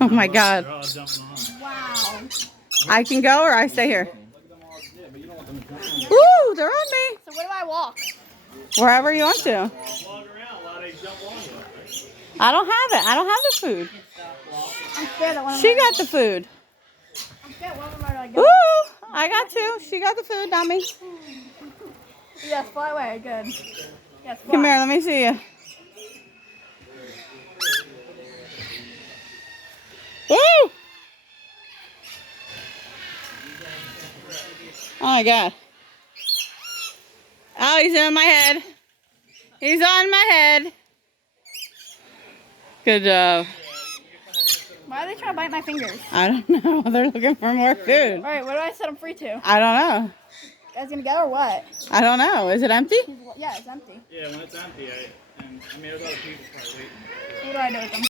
Oh my God. Wow. I can go or I stay here? Woo, they're on me. So where do I walk? Wherever you want to. Walk around while they jump on you. I don't have it. I don't have the food. I'm scared that one of She my- got the food. I'm scared one of them are Woo, I got two. She got the food, dummy. Yes, fly away. Good. Yes, fly. Come here, let me see you. Woo! Oh my God. Oh, he's on my head. He's on my head. Good job. Why are they trying to bite my fingers? I don't know. They're looking for more food. All right, what do I set them free to? I don't know. You guys gonna go or what? I don't know. Is it empty? Yeah, it's empty. Yeah, when it's empty, I mean, there's other people probably waiting. What do I do with them?